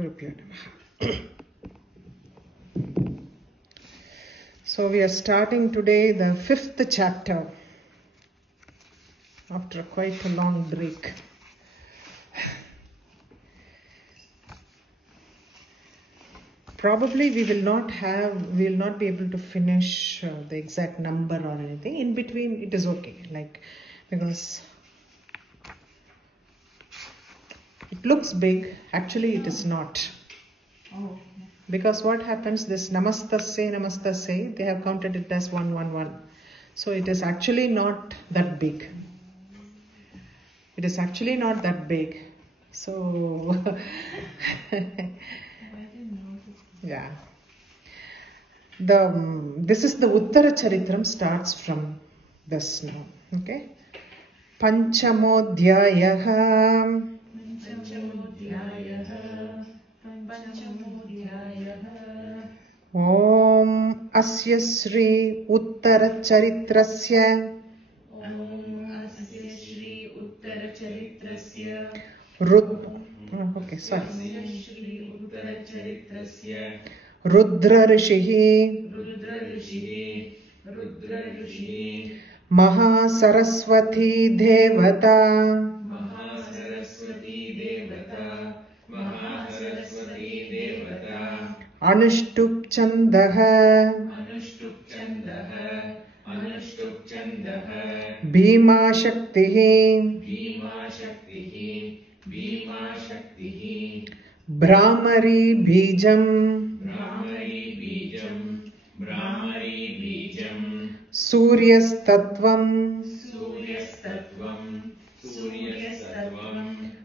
Gurubhyo Namaha. So we are starting today the 5th chapter after quite a long break. Probably we will not be able to finish the exact number or anything. In between it is okay, because it looks big, actually it is not. Because what happens, this namastasya, they have counted it as 111. So it is actually not that big. It is actually not that big. So, yeah. This is the Uttara Charitram, starts from this now. Okay. Panchamodhyayaha. Om Asya Sri Uttara Charitrasya Rudra Rishihi Mahasaraswati Devata Anushtup Chandaha Bhima Shaktihi Brahmari Bijam Suryas Tattvam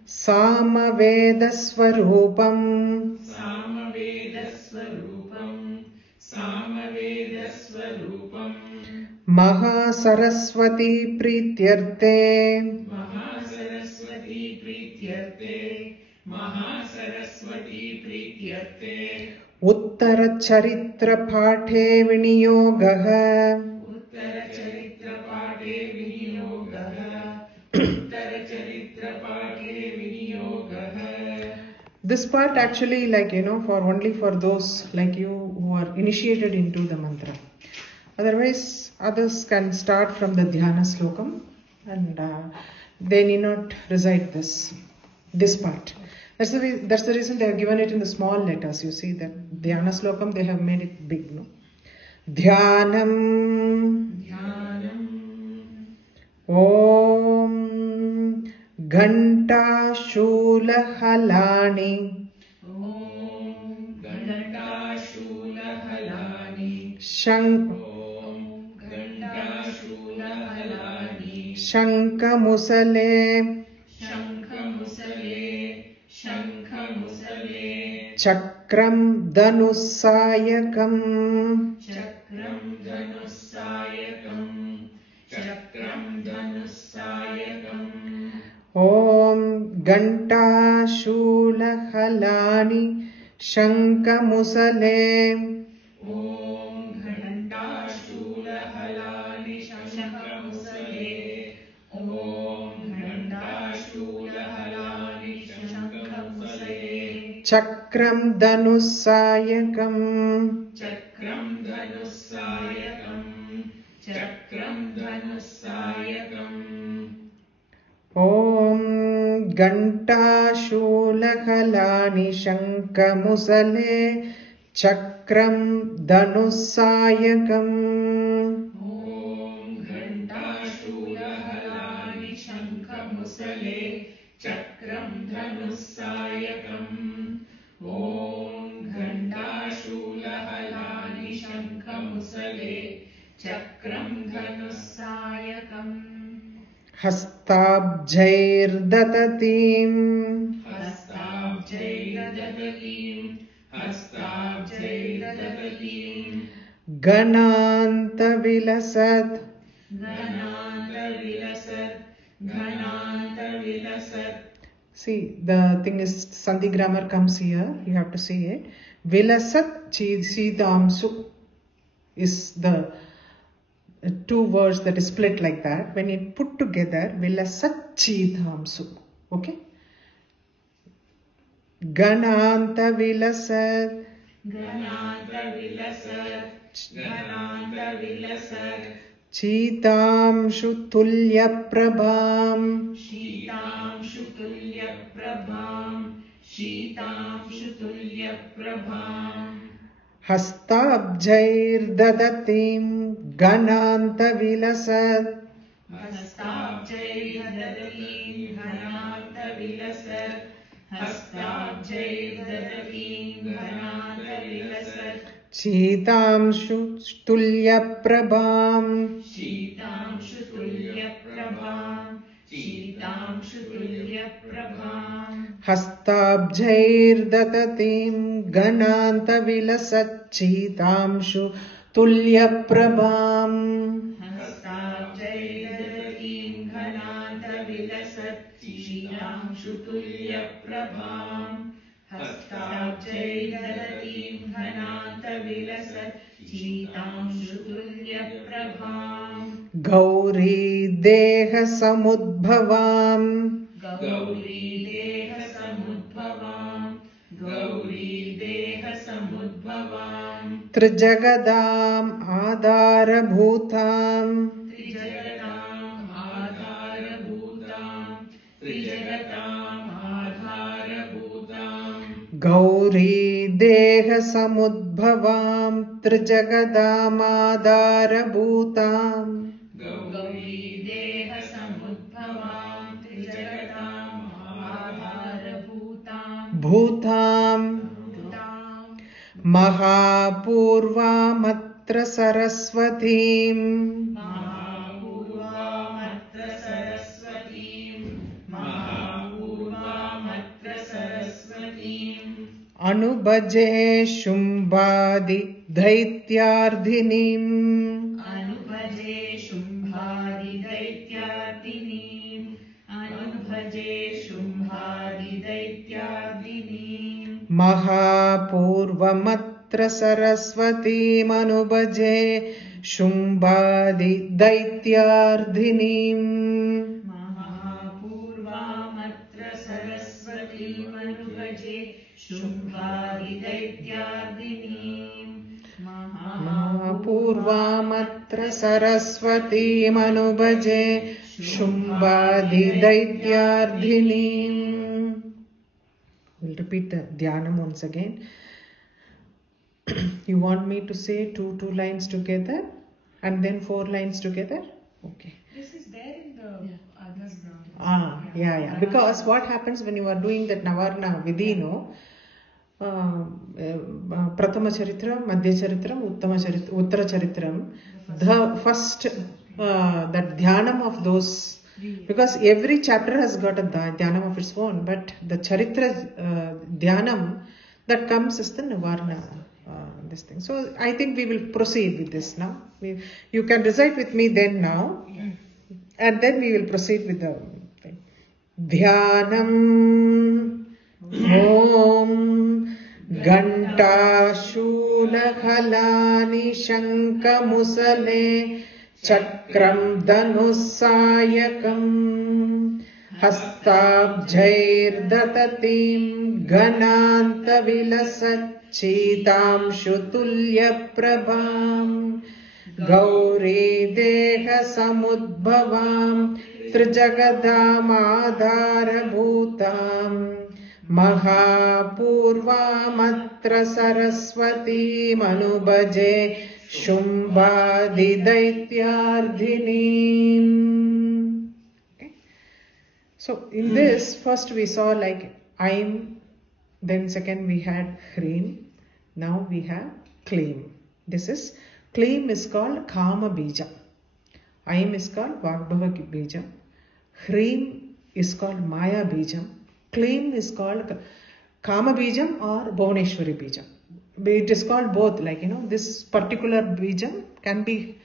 Samaveda Swarupam Mahasaraswati Prityarte Uttara Charitra Pathe Viniyogaha. This part actually, for those like you who are initiated into the mantra. Otherwise, others can start from the Dhyana Slokam and they need not recite this part. That's the reason they have given it in the small letters. You see that Dhyana Slokam, they have made it big, no? Dhyanam Om Ghanta Shula Halani Shankha Musale Chakram Dhanusayakam Om Ghanta Shula Halani Shankha Musale Chakram Dhanusayakam Om Ghanta Shulahalani Shankha Musale Chakram Dhanusayakam Hastabjair Datatim Gananta Vilasat. See, the thing is, Sandhi grammar comes here. You have to see it. Vilasat Chidamsu is the two words that is split like that. When you put together, Vilasat Chidamsu. Okay? Gananta vilasat. Chitamshu tulya prabham. Hastabjair dadatim gananta vilasat. Chitamshu tulya prabham. Hastabjair dadatim gananta vilasat. Chitamshu tulya prabham. Gauri deha samudbhavam. Trijagadam adhara bhutam. Gauri deha samudbhavam trijagadam adhara bhutam. Bhutam Mahapurvamatra Saraswatim. Anubhaje Shumbhadi Daityardhinim. Mahapurvamatra Saraswatim Anubhaje Shumbhadi Daityardhinim. Mahapurvamatra Saraswatim Anubhaje Shumbhadi Daityardhinim. We'll repeat the dhyanam once again. You want me to say two lines together and then 4 lines together? Okay. This is there in the other ground. Yeah. Because what happens when you are doing that Navarna Vidhi, Prathama Charitram, Madhya Charitram, Uttara Charitram, the first, that dhyanam of those, because every chapter has got a dhyanam of its own, but the Charitra dhyanam that comes is the Navarna, this thing. So I think we will proceed with this now. You can recite with me then now, and then we will proceed with the thing. Dhyanam Om Ganta Shula Halani Shanka Musale Chakram Dhanusayakam Hastabjair Datatim Gananta Vilasat Chitam Shutulya Prabham Gauri Deha Samudbhavam Trijagadam Adhara Bhutam Mahapurvamatra Saraswati Manubhaje Shumbhadi Daityardhinim. Okay. So in this, first we saw like Aim, then second we had Hrim, now we have Kleem. Kleem is called Kama Bija. Aim is called Vagbhava Bija. Hrim is called Maya Bija. Kleem is called Kama Bijam or Bhuvaneshwari Bijam. It is called both, this particular Bijam can be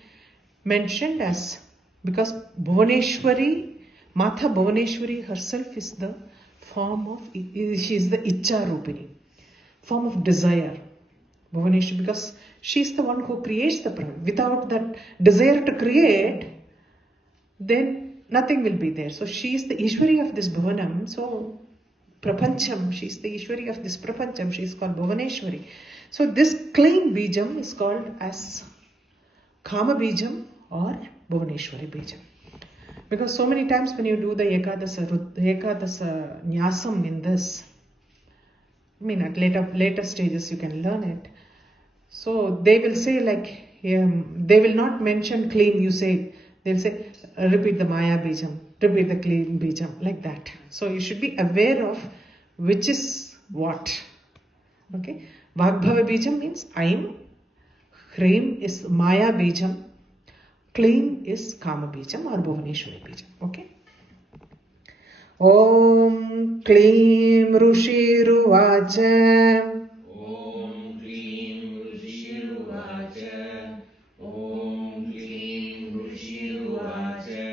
mentioned as, because Bhuvaneshwari, Mata Bhuvaneshwari herself is the form of, she is the Icha Rupini, form of desire. Bhuvaneshwari, because she is the one who creates the Brahman. Without that desire to create, then nothing will be there. So she is the Ishwari of this Bhuvanam. So Prapancham. She is the Ishwari of this Prapancham. She is called Bhuvaneshwari. So this Klaim Bijam is called as Kama Bijam or Bhuvaneshwari Bijam. Because so many times when you do the Ekadasa Nyasam in this, I mean at later stages you can learn it. So they will say like, they will not mention Klaim, you say, they'll say repeat the Maya Bijam, repeat the Klaim Bijam, like that. So you should be aware of which is what. Okay. Vagbhava Bijam means I'm, Hreem is Maya Bijam, Klaim is Kama Bijam or Bhuvaneshwari Bijam. Okay. Om Klaim Rushiruvacha. Om Klaim Rushiruvacha. Om Klaim Rushiruvacha.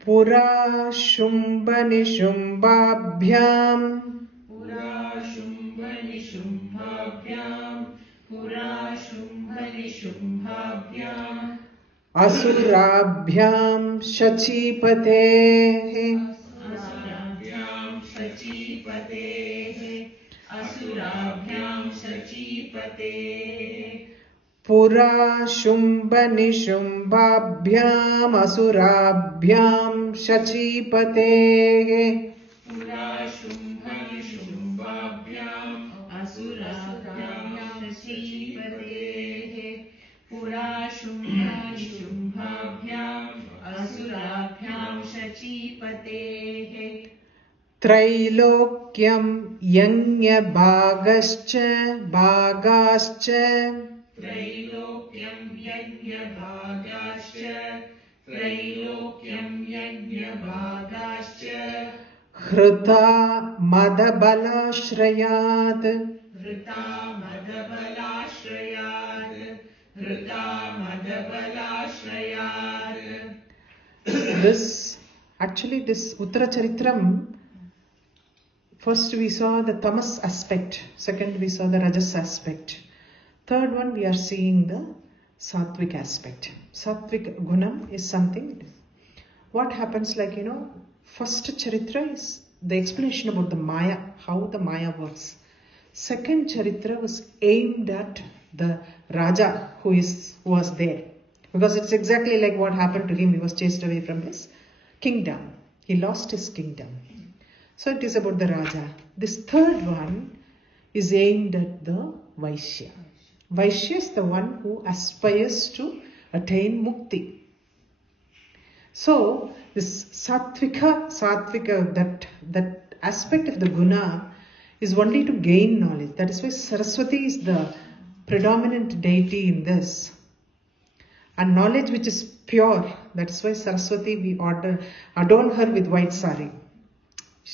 Pura Shumbha Nishumbhabhyam. Pura Shumbha Nishumbhabhyam. Pura Shumbha Nishumbhabhyam. Asurabhyam Shachipatehe. Asurabhyam Shachipatehe. Asurabhyam Shachipatehe. Pura Shumbha Nishumbhabhyam Asurabhyam Shachipatehe. Pura Shumbha Nishumbhabhyam Asurabhyam Shachipatehe. Pura Shumbha Nishumbhabhyam Asurabhyam Shachipatehe. Trailokyam Yanya Bhagascha Bhagascha. Trailokyam Yajna Bhagascha. Trailokyam Yajna Bhagascha. Hrita Madhabalashrayad. Hrita Madhabalashrayad. Hrita Madhabalashrayad. This Uttara Charitram, first we saw the tamas aspect, second we saw the rajas aspect, third one we are seeing the sattvic aspect. Sattvic gunam is something. What happens, like, first charitra is the explanation about the Maya, how the Maya works. Second charitra was aimed at the Raja who was there. Because it's exactly like what happened to him. He was chased away from his kingdom. He lost his kingdom. So it is about the Raja. This third one is aimed at the Vaishya. Vaishya is the one who aspires to attain mukti. So this sattvika, that aspect of the guna is only to gain knowledge. That is why Saraswati is the predominant deity in this. And knowledge which is pure, that's why Saraswati we adorn her with white sari.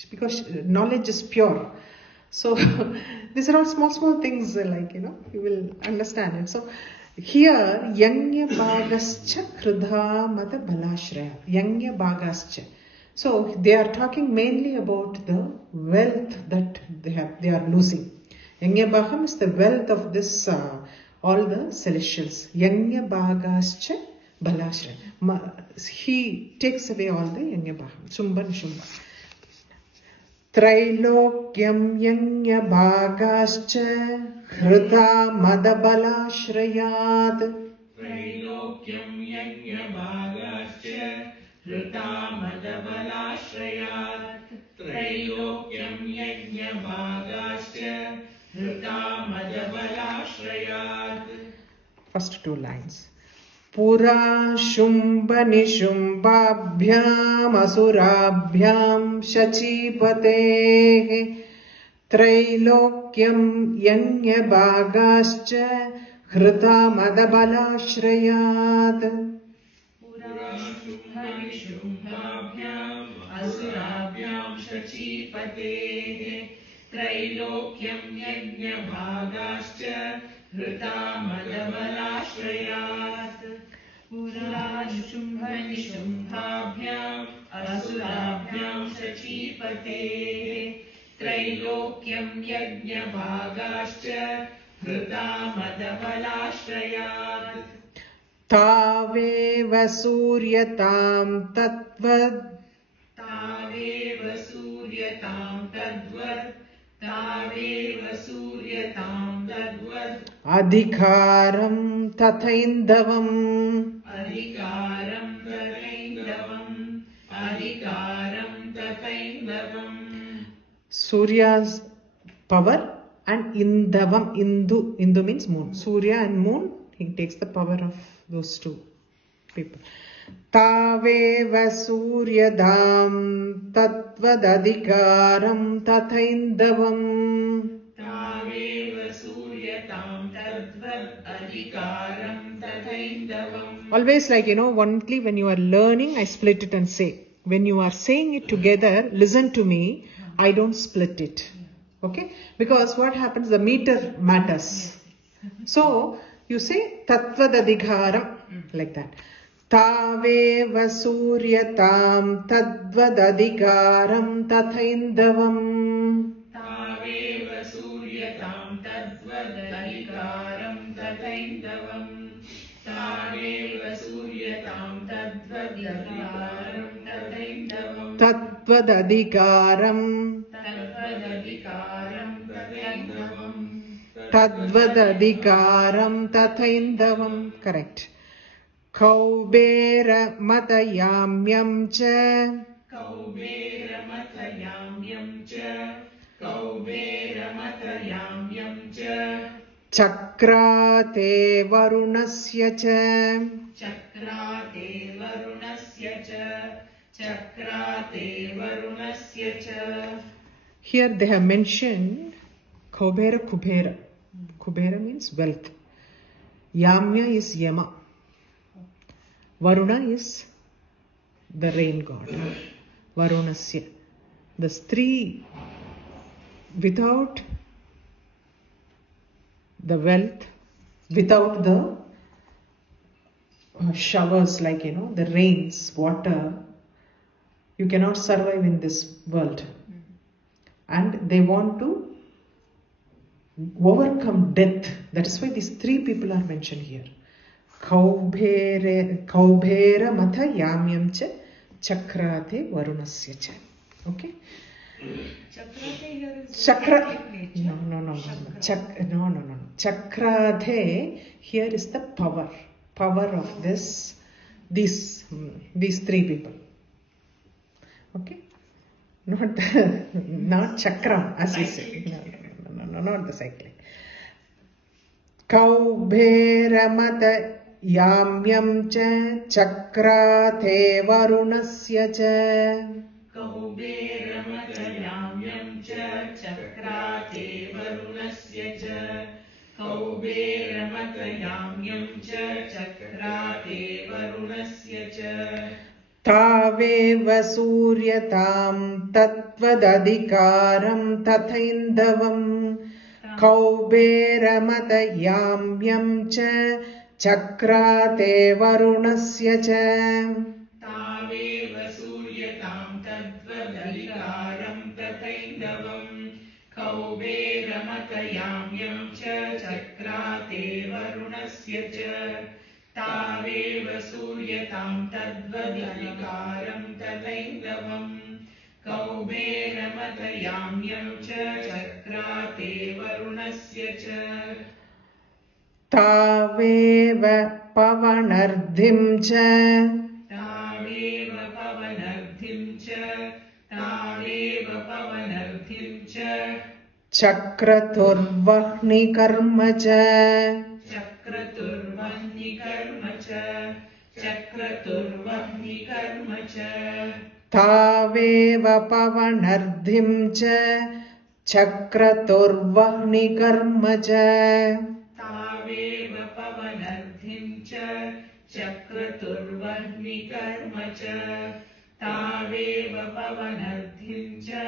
Because knowledge is pure. So these are all small things, like, you will understand it. So here, Yanya Bhagascha Kridha Mata Balashraya. Yanya Bhagascha. So they are talking mainly about the wealth that they are losing. Yanya Bhagam is the wealth of this all the celestials. Yanya Bhagascha Balashraya. He takes away all the Yanya Bhagam. Shumbha Nishumba. Trailokyam Yanya Bhagascha Hrita Madabalashrayad. Trailokyam Yanya Bhagascha Hrita Madabalashrayad. Trailokyam Yanya Bhagascha Hrita Madabalashrayad. First two lines. Pura Shumbha Nishumbhabhyam Asurabhyam Shachipatehe. Trailokyam Yanya Bhagascha Hrita Madabalashrayad. Pura Shumbha Nishumbhabhyam Asurabhyam Shachipatehe. Trailokyam Yajna Bhagascha Hrita Madabalashrayat. Pura Shumbha Nishumbhabhyam Asurabhyam Shachipatehe. Trailokyam Yajna Bhagascha Hrita Madabalashrayat. Taveva Suryatam Tatvad. Taveva Suryatam सूर्यतां तद्वत् तावेव सूर्यतां तद्वत् अधिकारं तथैन्दवम् अधिकारं तथैन्दवम् अधिकारं तथैन्दवम् Surya's power and Indavam. Indu means moon. Surya and moon, he takes the power of those two people. Taveva Suryadam Tatvadadikaram Tathaindavam. Taveva Suryatam Tadvad Adhikaram Tathaindavam. Always only when you are learning, I split it and say. When you are saying it together, listen to me, I don't split it. Okay? Because what happens, the meter matters. So, you say Tatvadadikaram, like that. Taveva Suryatam Tadvadadikaram Tathaindavam. Taveva Suryatam Tadvadadikaram Tathaindavam. Taveva Suryatam Tadvadadikaram Tathaindavam. Tatvadadikaram. Tadvadadikaram Tathaindavam. Tadvadadikaram Tathaindavam. Correct. Kaubera Matayamyam cha. Kaubera Matayamyam cha. Kaubera Matayamyam cha. Chakrate Varunasya cha. Chakrate Varunasya cha. Chakrate Varunasya cha. Here they have mentioned Kaubera Kubera. Kubera means wealth. Yamya is Yama. Varuna is the rain god. Varunasya. The three, without the wealth, without the showers, the rains, water, you cannot survive in this world. And they want to overcome death. That is why these three people are mentioned here. Kaubera Matha Yamyam cha Chakrate Varunasya cha. Okay? Chakrate here is Chakra. nature. No. Chakrate here is the power of these three people. Okay? Not chakram, as we say. No, not the cycling. Kaubera Mata Yamyam cha Chakrate Varunasya cha. Kaubera Matayamyam cha Chakrate Varunasya cha. Kaubera Matayamyam cha Chakrate Varunasya cha. Taveva Suryatam Tatvadadikaram Tathaindavam. Kaubera Matayamyam cha Chakrate Varunasya cha. Taveva Suryatam Tadvadadikaram Tathaindavam. Kaubera Matayamyam cha Chakrate Varunasya cha. Taveva Suryatam Tadvadadikaram Tathaindavam. Kaubera Matayamyam cha Chakrate Varunasya cha. Taveva Pavanardhim cha. Taveva Pavanardhim cha. Taveva Pavanardhim cha. Chakraturvahni karma cha. Chakraturvahni karma cha. Chakraturvahni karma cha. Taveva Pavanardhim cha Chakraturvahni karma cha. Taveva Pavanardhim cha. Chakraturvahni karma cha. Taveva Pavanardhim cha.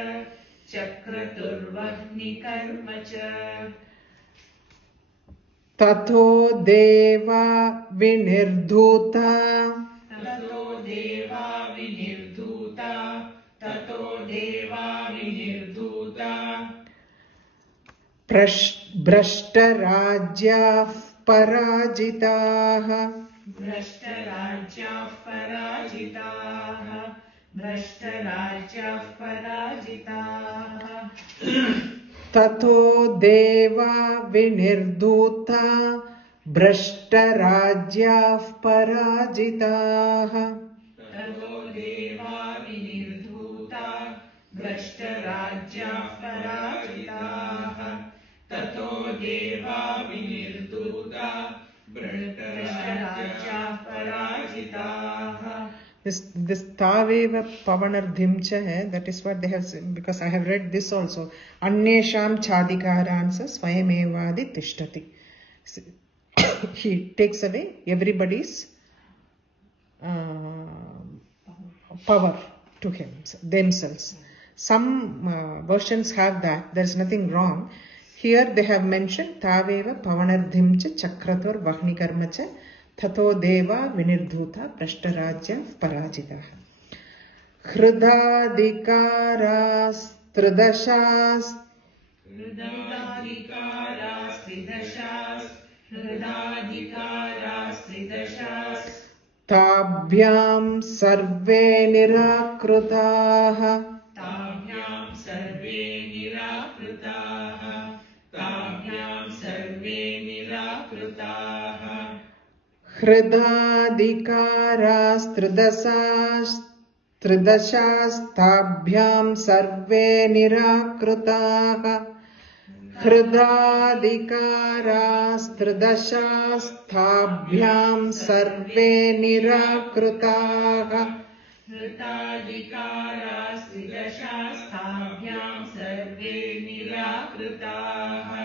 Chakraturvahni karma cha. Tato deva vinirdhuta. Tato deva vinirduta. Tato deva vinirduta. Brashtarajyah parajitah. Brashtarajyah parajitah. भ्रष्टराज्याः पराजिताः ततो देवा विनिर्धूता भ्रष्टराज्याः पराजिताः ततो देवा विनिर्धूता भ्रष्टराज्याः पराजिताः ततो देवा विनिर्धूता भ्रष्टराज्याः पराजिताः. This Taveva Pavanardhimcha hai, that is what they have said, because I have read this also. Annesham Chadikaransa Swayamevadi Tishtati. He takes away everybody's power to him, themselves. Some versions have that, there is nothing wrong. Here they have mentioned Taveva Pavanardhimcha Chakratur Vahnikarmacha Tato Deva Vinirdhuta Prashtarajya Parajitah. Hrudadikaras Tridashas Tabhyam Sarve Nirakrutaha Hridadikaras Tridashas Tabhyam Sarve Nirakrutaha Hridadikaras Tridashas Tabhyam Sarve Nirakrutaha Hridadikaras Tridashas Tabhyam Sarve Nirakrutaha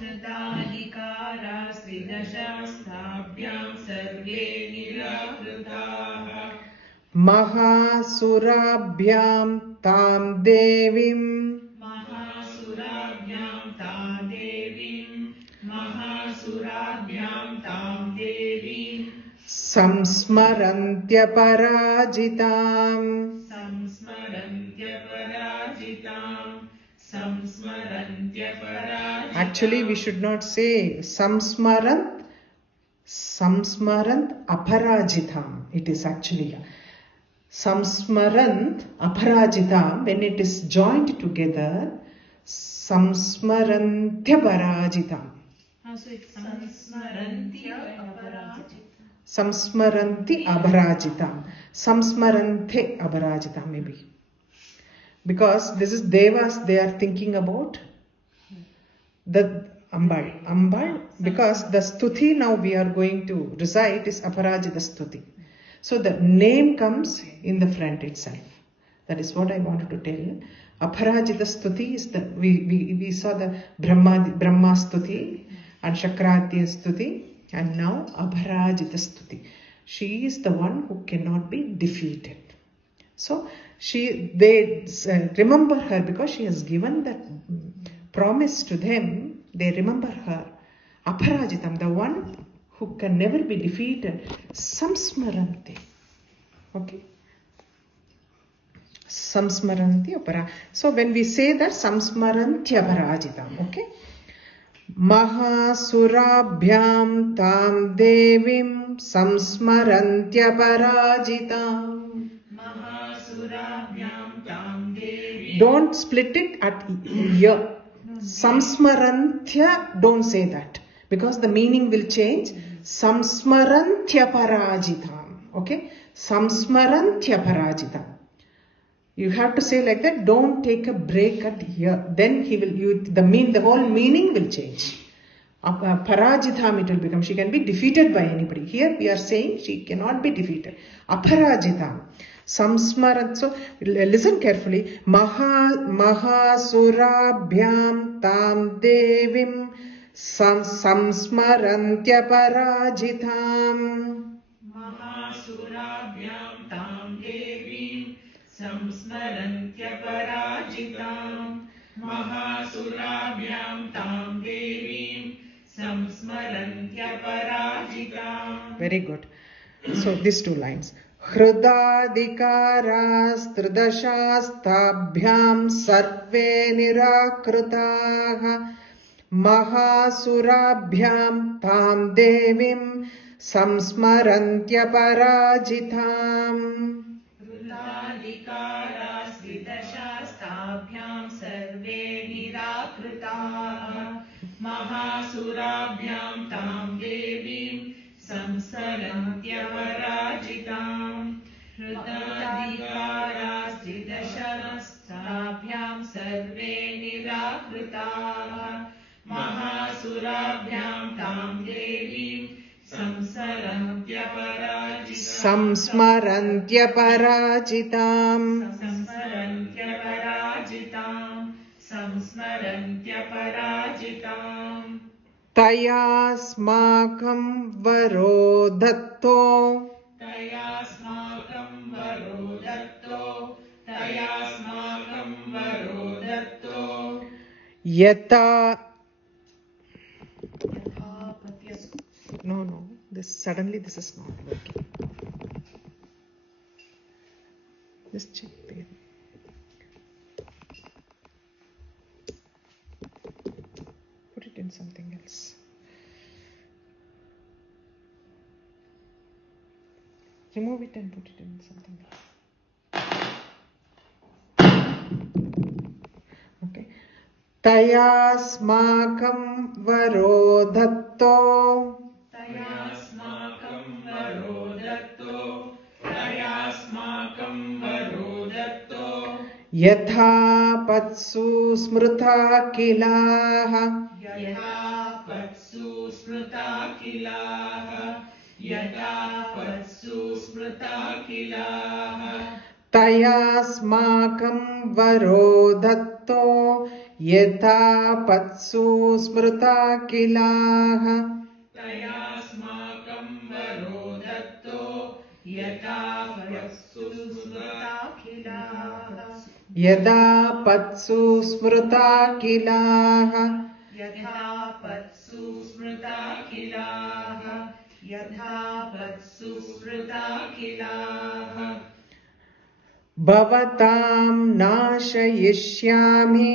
Hridadikaras Tridashas Tabhyam Sarve Nirakrutaha Mahasurabhyam Tam Devim Samsmarantya Parajitam. Actually, we should not say Samsmarant Aparajitam. It is actually Samsmarant Aparajitam. When it is joined together, Samsmarantya Parajitam. So it's Samsmarantya Aparajitam. Samsmaranti Abharajitam. Samsmarante Abharajitam maybe. Because this is Devas they are thinking about. The Ambal. Because the Stuti now we are going to recite is Aparajita Stuti. So the name comes in the front itself. That is what I wanted to tell you. Aparajita Stuti is the, we saw the Brahma Stuti and Shakratya Stuti. And now Abharajita Stuti. She is the one who cannot be defeated. So they remember her because she has given that promise to them. They remember her. Aparajitam, the one who can never be defeated. Samsmaranti. Okay. Samsmaranti Apara. So when we say that Samsmaranti Aparajitam. Okay. Mahasurabhyam tam devim samsmarantya parajitam. Mahasurabhyam tam devim. Don't split it at ya. Samsmarantya, don't say that. Because the meaning will change. Samsmarantya parajitam. Okay? Samsmarantya parajitam. You have to say like that. Don't take a break at here. Then the whole meaning will change. Parajitam it will become. She can be defeated by anybody. Here we are saying she cannot be defeated. Aparajitam. Samsmarat. So listen carefully. Mahasurabhyam tam devim samsmarantya parajitam. Mahasurabhyam tam devim Samsmarantya Parajitam. Mahasurabhyam tam devim Samsmarantya Parajitam. Very good. So these two lines. Hrudadikaras Tridashas Tabhyam Sarve Nirakrutaha Mahasurabhyam Tam Devim Samsmarantya Parajitam. Hrudadikaras महासुराभ्यां तां देवीं संस्मरन्त्यपराजिताम् हृताधिकारास्त्रिदशनस्ताभ्यां सर्वे निराकृताः महासुराभ्यां तां देवीं संस्मरन्त्यपराजिताम् तयास्माकं वरो दत्तो यथा no this suddenly this is not working. Just check there. Put it in something else. Remove it and put it in something else. Okay. Tayasmakam varo dhatto यथा पत्सु स्मृता किलाः तयास्माकं वरो दत्तो यथा पत्सु स्मृता किलाः यदा पत्सु स्मृता किलाः भवतां नाशयिष्यामि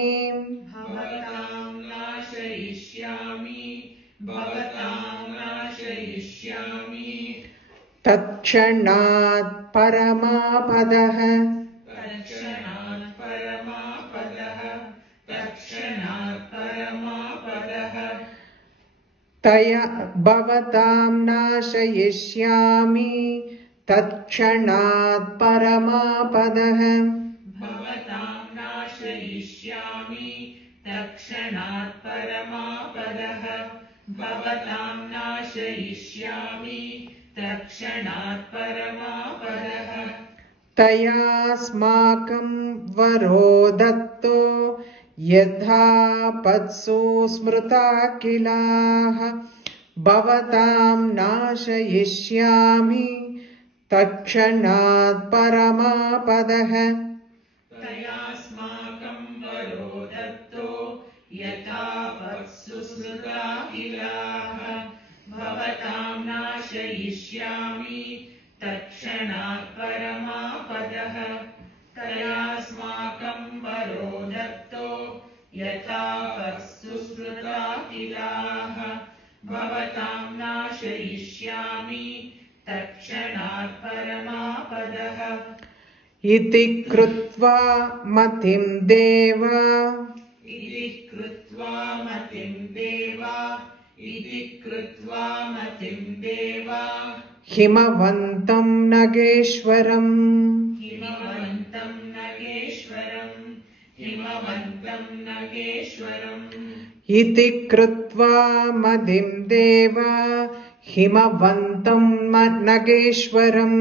तत्क्षणात् परमापदः तया भवतां नाशयिष्यामि तत्क्षणात् परमापदः तयास्माकं वरो दत्तो यथा पत्सु स्मृता किलाः भवतां नाशयिष्यामि तत्क्षणात् परमापदः इति कृत्वा मतिं देव हिमवन्तं नगेश्वरम् इति कृत्वा मतिं देव हिमवन्तं नगेश्वरम्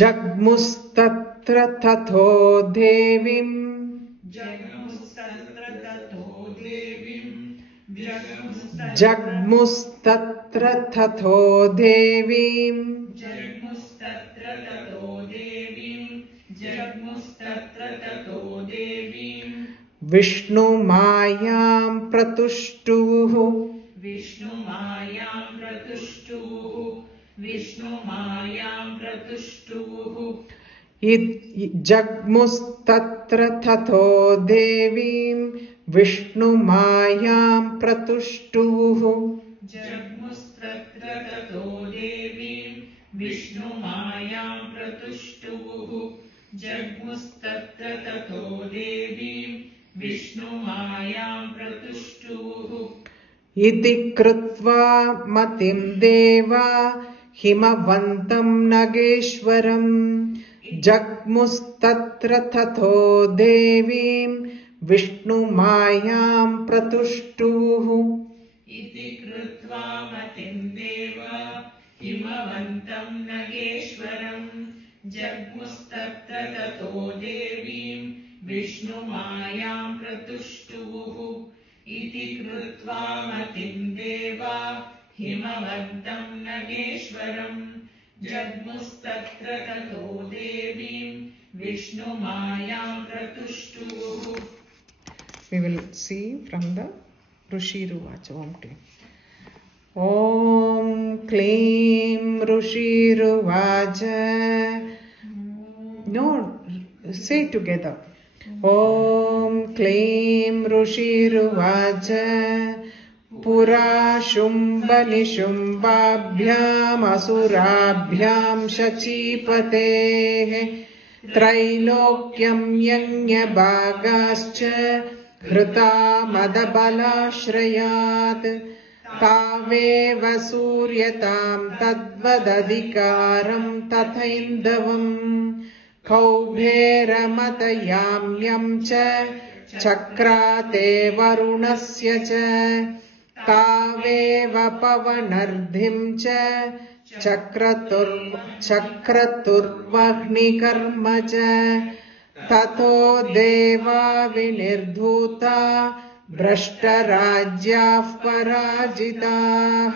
जग्मुस्तत्र ततो देवीं जग्मुस्तत्र ततो देवीं विष्णुमायां प्रतुष्टुः जग्मुस्तत्र ततो देवीं विष्णुमायां प्रतुष्टुः ततो देवीं विष्णुमायां प्रतुष्टुः जग्मुस्तत्र ततो देवीं विष्णुमायां प्रतुष्टुः इति कृत्वा मतिं देवा हिमवन्तं नगेश्वरं जग्मुस्तत्र ततो देवीं विष्णुमायां प्रतुष्टुः इति कृत्वा मतिं देवा हिमवन्तं नगेश्वरं जग्मुस्तत्र ततो देवीं विष्णुमायां प्रतुष्टुः इति कृत्वा मतिं देवा हिमवन्तं नगेश्वरं जग्मुस्तत्र ततो देवीं विष्णुमायां प्रतुष्टुः. We will see from the Rushiruvacha. Om Klim Rushiruvacha. No, say together. Om Klim Rushiruvacha. Pura Shumba Nishumbabhyam Asurabhyam Shachipate Trailokyam Yanya Bhagascha Hrita Madabalashrayat Taveva Suryatam Tadvadadikaram Tathaindavam Kaubhera Matayamyam Cha Chakrate Varunasya Cha Taveva Pavanardhim Cha Chakraturvahni Karma Cha Tato Deva Vinirdhuta Brashtarajyah Parajitah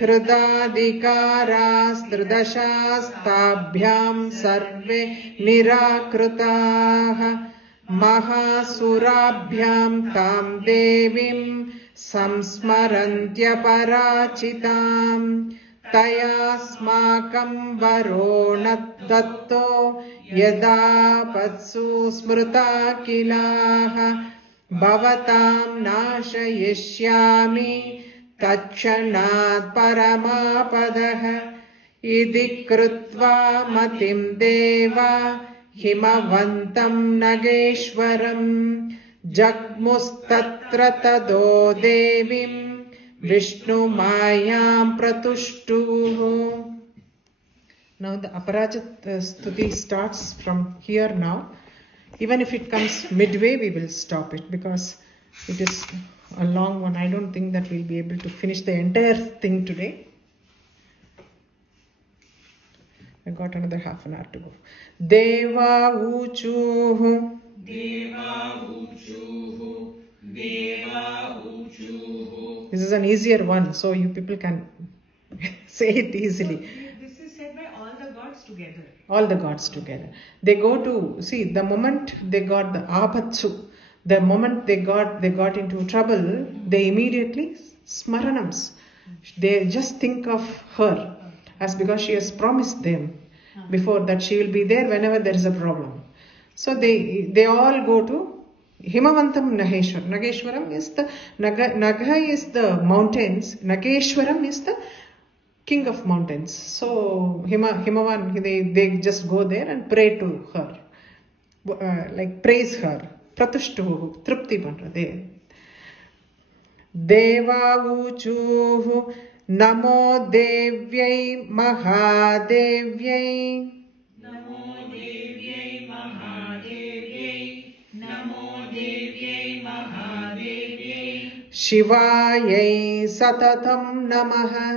Hridadikaras-tridashastabhyam Sarve Nirakrutah Mahasurabhyam Tam Devim Samsmarantya Parachitam Tayasmakam Varonattatto Yada Patsu Smrta Kilaha Bhavatam Nashayishyami Tachanat Paramapadah Idi Krutva Matim Deva Himavantam Nageshwaram Jagmustatra Tado Devim Vishnu Mayam Pratushtuhu. Now the Aparajit Stuti starts from here now. Even if it comes midway, we will stop it because it is a long one. I don't think that we'll be able to finish the entire thing today. I got another half an hour to go. Deva Uchuhu. Deva Uchuhu. Deva Uchuhu. This is an easier one, so you people can say it easily. This is said by all the gods together. All the gods together. They go to, see, the moment they got the Apatsu, the moment they got into trouble, they immediately smaranams. They just think of her as because she has promised them before that she will be there whenever there is a problem. So they all go to Himavantam Nageshwaram. Nageshwaram is the Nagha is the mountains. Nageshwaram is the king of mountains. So Himavan, they just go there and pray to her, like praise her. Pratushtuhu, Trupti Pandra there. Deva Uchuhu Namo Devyai Mahadevyai. Namo Devyai Mahadevyai. Namo Devyai Mahadevyai. Shivayai Satatam Namaha.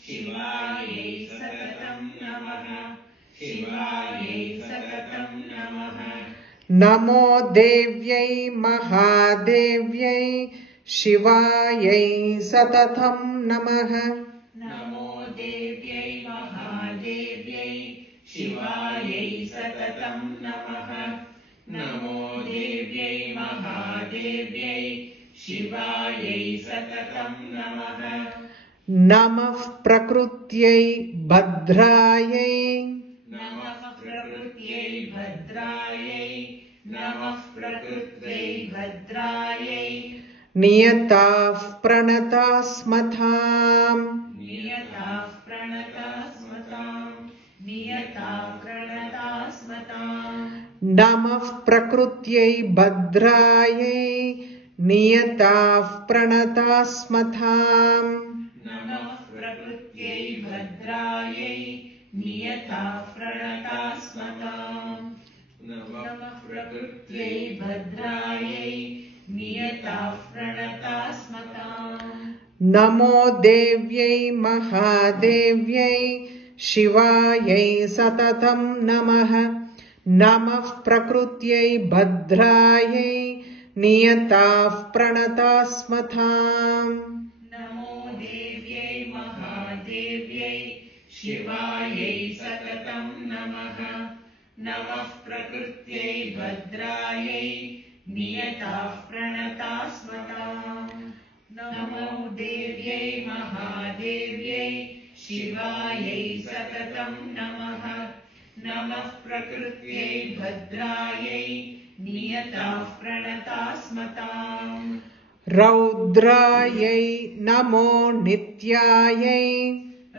Shivayai Satatam Namaha. Shivayai Satatam Namaha. Namo Devyai Mahadevyai. Shivayai Satatam Namaha. Namo Devyai Mahadevyai. Shivayai Satatam Namaha. Namo Devyai Mahadevyai. Shivayai Satatam Namaha. Namah Prakrutyai Bhadrayai. Namah Prakrutyai Bhadrayai. Namah Prakrutyai Bhadrayai. Niyatah Pranatasmatham. नियताः प्रणतास्मताम् नियताः प्रणतास्मताम् नमः प्रकृत्यै भद्रायै नियताः प्रणतास्मताम् नमः प्रकृत्यै भद्रायै नियताः प्रणतास्मताम् नमः प्रकृत्यै भद्रायै नियताः प्रणतास्मताम् नमो देव्यै महादेव्यै शिवायै सततं नमः नमः प्रकृत्यै भद्रायै नियताः प्रणतास्मताम् नमो देव्यै महादेव्यै शिवायै सततं नमः नमः प्रकृत्यै भद्रायै नियताः प्रणतास्मताम् नमो देव्यै महादेव्यै शिवायै सततं नमः नमः प्रकृत्यै भद्रायै नियताः प्रणतास्मताम् रौद्रायै नमो नित्यायै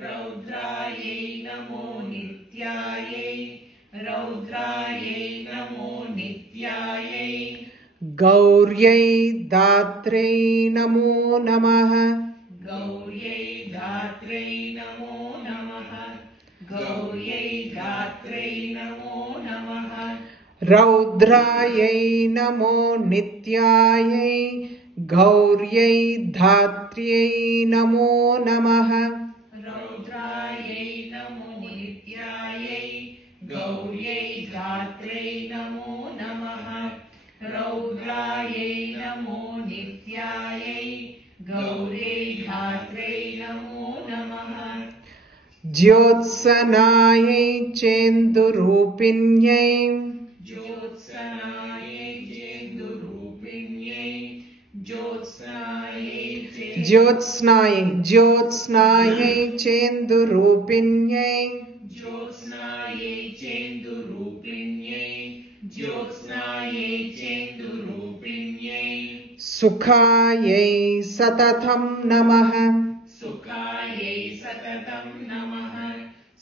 रौद्रायै नमो नित्यायै रौद्रायै नमो नित्यायै गौर्यै दात्रै नमो नमः गौर्यै धात्रै नमो नमः गौर्यै धात्रै नमो नमः रौद्रायै नमो नित्यायै गौर्यै धात्र्यै नमो नमः रौद्रायै नमो नित्यायै गौर्यै धात्रै नमो नमः रौद्रायै नमो नित्यायै गौर्यै धात्रै नमो नमः ज्योत्सनायै चेन्दुरूपिण्यै ज्योत्सनायै चेन्दुरूपिण्यै ज्योत्सनायै ज्योत्स्नायै चेन्दुरूपिण्यै ज्योत्स्नायै चेन्दुरूपिण्यै ज्योत्स्नायै चेन्दुरूपिण्यै सुखायै सततं नमः सुखायै सततं नमः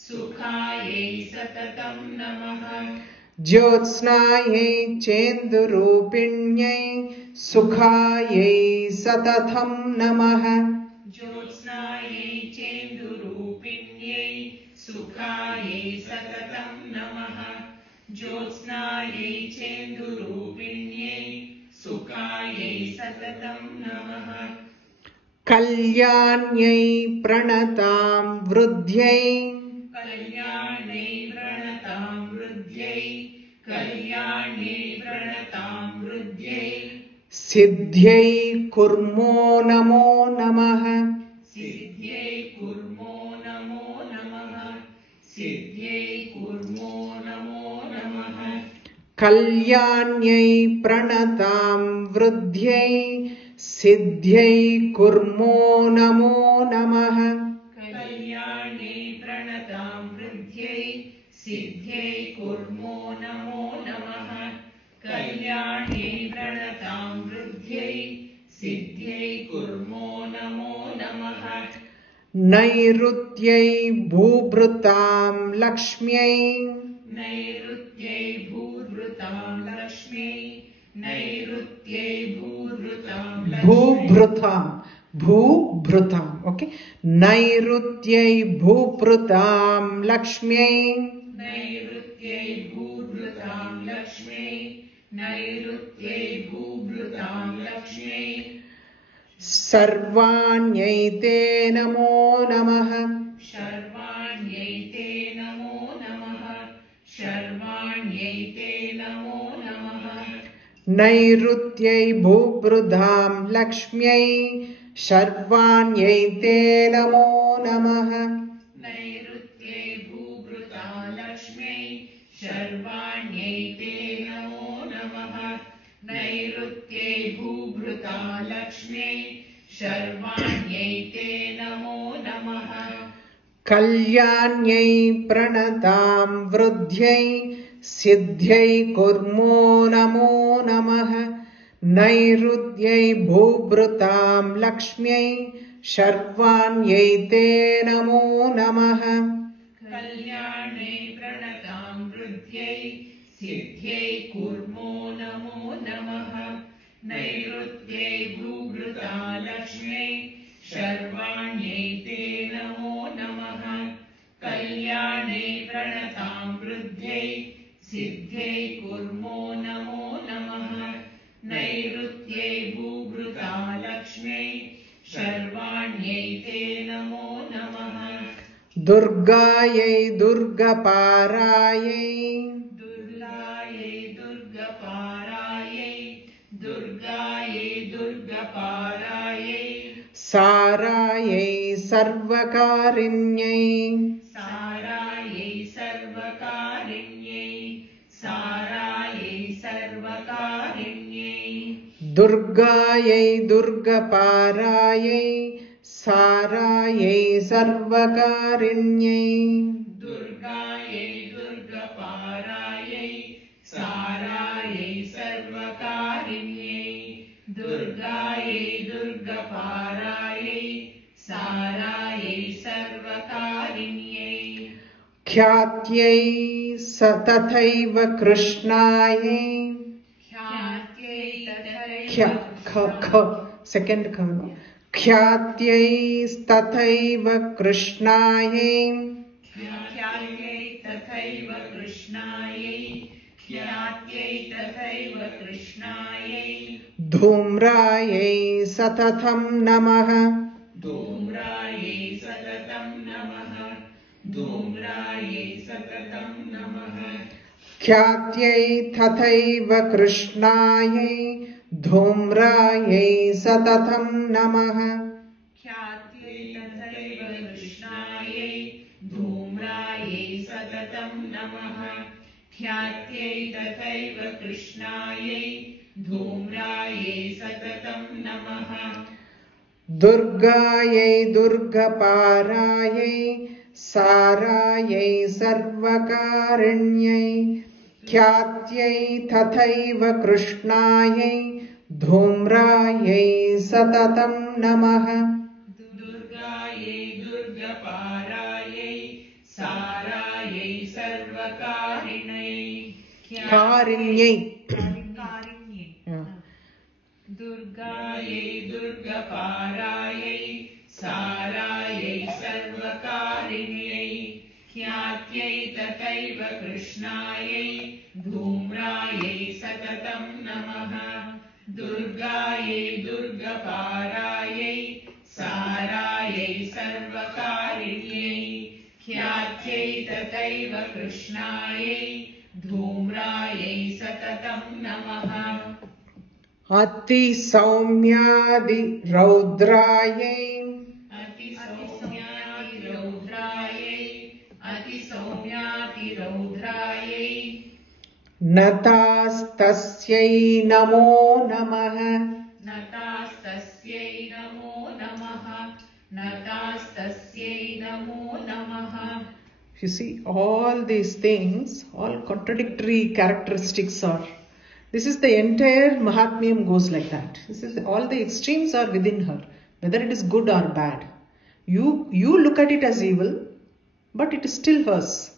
सुखायै सततं नमः ज्योत्स्नायै चेन्दुरूपिण्यै सुखायै सततं नमः ज्योत्स्नायै चेन्दुरूपिण्यै सुखायै सततं नमः ज्योत्स्नायै चेन्दुरूपिण्यै सुखायै सततं नमः कल्याण्यै प्रणतां वृद्ध्यै कल्याण्यै प्रणतां वृद्ध्यै कल्याण्यै प्रणतां वृद्ध्यै सिद्ध्यै कुर्मो नमो नमः सिद्ध्यै कुर्मो नमो नमः सिद्ध्यै कुर्मो नमो नमः कल्याण्यै प्रणतां वृद्ध्यै सिद्ध्यै कुर्मो नमो नमः कल्याण्यै प्रणतां वृद्ध्यै सिद्ध्यै कुर्मो नमो नमः कल्याण्यै प्रणतां वृद्ध्यै सिद्ध्यै कुर्मो नमो नमः नैऋत्यै भूभृतां लक्ष्म्यै नैऋत्यै भूभृतां लक्ष्म्यै नैऋत्यै भूभृतां भूभृतां ओके नैऋत्यै भूभृतां लक्ष्म्यै नैऋत्यै भूभृतां लक्ष्म्यै नैऋत्यै भूभृतां लक्ष्म्यै सर्वाण्यै ते नमो नमः शर्वाण्यै ते नमो नमः शर्वाण्यै ते नमो नमः नैऋत्यै भूभृतां लक्ष्म्यै शर्वाण्यै ते नमो नमः नैऋत्यै भूभृतां लक्ष्म्यै शर्वाण्यै ते नमो नमः नैऋत्यै भूभृतां लक्ष्म्यै शर्वाण्यै ते नमो नमः कल्याण्यै प्रणतां वृद्ध्यै सिद्ध्यै कुर्मो नमो नमः नैऋत्यै भूभृतां लक्ष्म्यै शर्वाण्यै ते नमो नमः कल्याणे प्रणतां वृद्ध्यै सिद्ध्यै कुर्मो नमो नमः नैऋत्यै भूभृता लक्ष्म्यै शर्वाण्यै ते नमो नमः कल्याणे प्रणतां वृद्ध्यै सिद्ध्यै कुर्मो नमो नमः नैऋत्यै भूभृता लक्ष्म्यै शर्वाण्यै ते नमो नमः दुर्गायै दुर्गपारायै दुर्गायै दुर्गपारायै दुर्गायै दुर्गपारायै सारायै सर्वकारिण्यै सारायै सर्वकारिण्यै सारायै सर्वकारिण्यै दुर्गायै दुर्गपारायै सारायै सर्वकारिण्यै दुर्गायै दुर्गपारायै सारायै सर्वकारिण्यै दुर्गायै दुर्गपारायै सारायै सर्वकारिण्यै ख्यात्यै तथैव कृष्णायै ख्यात्यै सेकेंड खनो ख्यात्यै तथैव कृष्णायै ख्यात्यै तथैव कृष्णायै ख्यात्यै तथैव कृष्णायै धूम्रायै सततं नमः धूम्रायै सततं नमः धूम्रायै सततं नमः ख्यात्यै तथैव कृष्णायै धूम्रायै सततं नमः ख्यात्यै तथैव कृष्णायै धूम्रायै सततं नमः ख्यात्यै तथैव कृष्णायै धूम्रायै सततं नमः दुर्गायै दुर्गपारायै सारायै सर्वकारिण्यै ख्यात्यै तथैव कृष्णायै धूम्रायै सततं नमः दुर्गायै दुर्गपारायै सारायै सर्वकारिण्यै कारिण्यै कारिण्ये दुर्गायै दुर्गपारायै सारायै सर्वकारिण्यै ख्यात्यै तथैव कृष्णायै धूम्रायै सततं नमः दुर्गायै दुर्गपारायै सारायै सर्वकारिण्यै ख्यात्यै तथैव कृष्णायै धूम्रायै सततं नमः अतिसौम्यादिरौद्रायै अतिसौम्यातिरौद्रायै अतिसौम्यातिरौद्रायै नतास्तस्यै नमो नमः नतास्तस्यै नमो नमः नतास्तस्यै नमो नमः You see, all these things, all contradictory characteristics are. This is the entire Mahatmyam goes like that. This is all the extremes are within her, whether it is good or bad. You look at it as evil, but it is still hers.